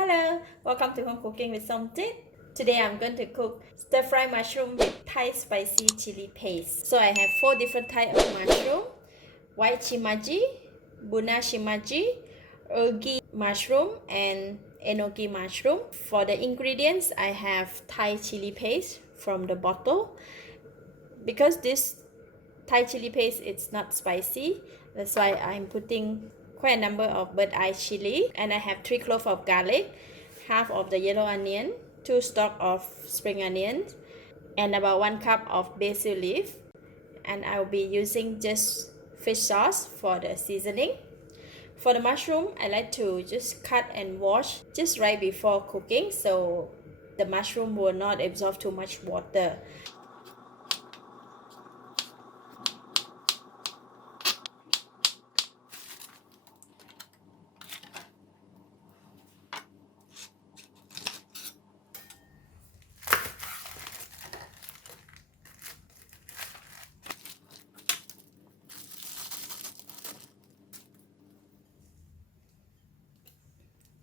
Hello, welcome to Home Cooking with Something. Today I'm going to cook stir-fry mushroom with Thai spicy chili paste. So I have 4 different types of mushroom: white shimeji, buna shimeji, eryngii mushroom, and enoki mushroom. For the ingredients, I have Thai chili paste from the bottle. Because this Thai chili paste it's not spicy, that's why I'm putting quite a number of bird eye chili, and I have 3 cloves of garlic, half of the yellow onion, 2 stalks of spring onions, and about 1 cup of basil leaf. And I'll be using just fish sauce for the seasoning. For the mushroom, I like to just cut and wash just right before cooking, so the mushroom will not absorb too much water.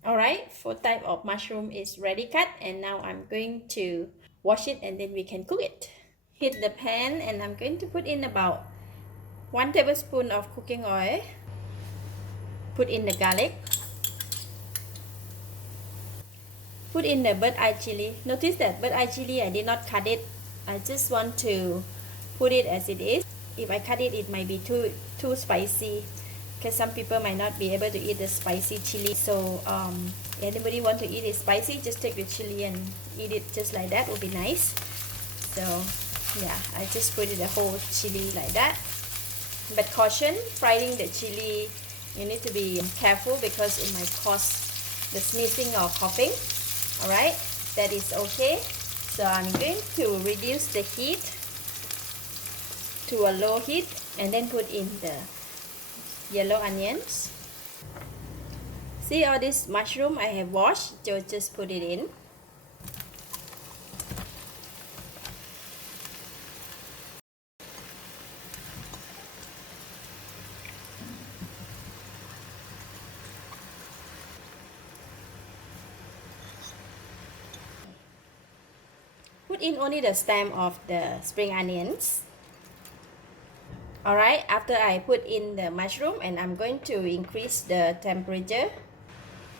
Alright, 4 type of mushroom is ready cut, and now I'm going to wash it and then we can cook it. Heat the pan and I'm going to put in about 1 tablespoon of cooking oil. Put in the garlic. Put in the bird eye chili. Notice that bird eye chili I did not cut it. I just want to put it as it is. If I cut it, it might be too spicy, because some people might not be able to eat the spicy chili. So anybody want to eat it spicy, just take the chili and eat it just like that, would be nice. So yeah, I just put it the whole chili like that. But caution, frying the chili, you need to be careful because it might cause the sneezing or coughing. Alright, that is okay. So I'm going to reduce the heat to a low heat and then put in the yellow onions. See all this mushroom I have washed, so just put it in. Put in only the stem of the spring onions. Alright, after I put in the mushroom, and I'm going to increase the temperature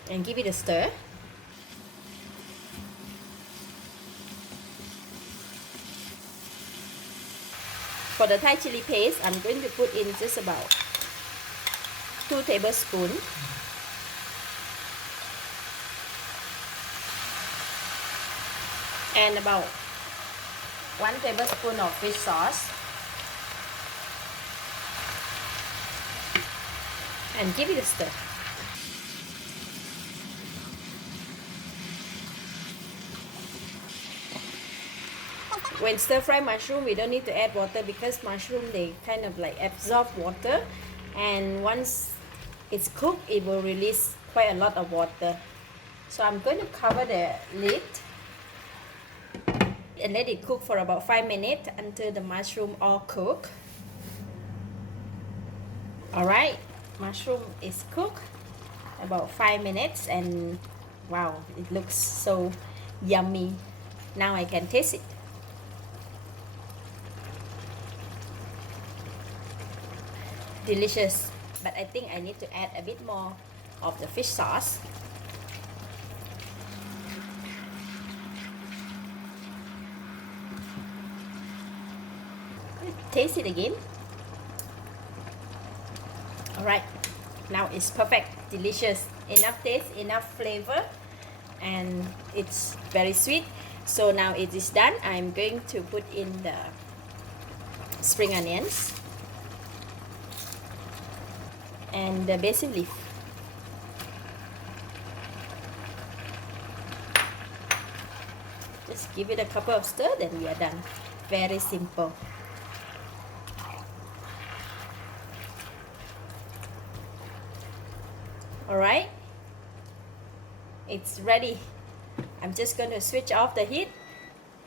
and give it a stir. For the Thai chili paste, I'm going to put in just about 2 tablespoons. And about 1 tablespoon of fish sauce. And give it a stir. When stir fry mushroom, we don't need to add water because mushroom they kind of like absorb water, and once it's cooked it will release quite a lot of water. So I'm going to cover the lid and let it cook for about 5 minutes until the mushroom all cook. Alright, mushroom is cooked about 5 minutes and wow, it looks so yummy. Now I can taste it. Delicious, but I think I need to add a bit more of the fish sauce. Taste it again. Alright, now it's perfect, delicious, enough taste, enough flavor, and it's very sweet. So now it is done. I'm going to put in the spring onions and the basil leaf. Just give it a couple of stir, then we are done. Very simple. Alright, it's ready. I'm just going to switch off the heat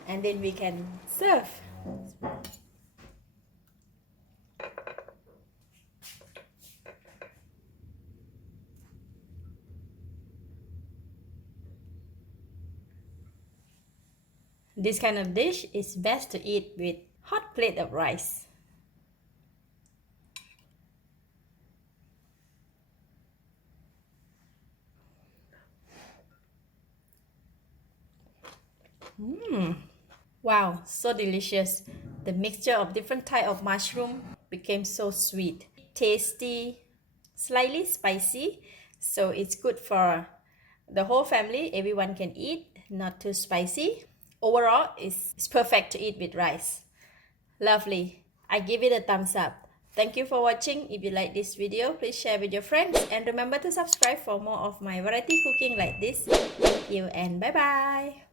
and then we can serve. This kind of dish is best to eat with hot plate of rice. Wow, so delicious. The mixture of different type of mushroom became so sweet, tasty, slightly spicy. So it's good for the whole family. Everyone can eat, not too spicy. Overall, it's perfect to eat with rice. Lovely. I give it a thumbs up. Thank you for watching. If you like this video, please share with your friends and remember to subscribe for more of my variety cooking like this. Thank you and bye bye.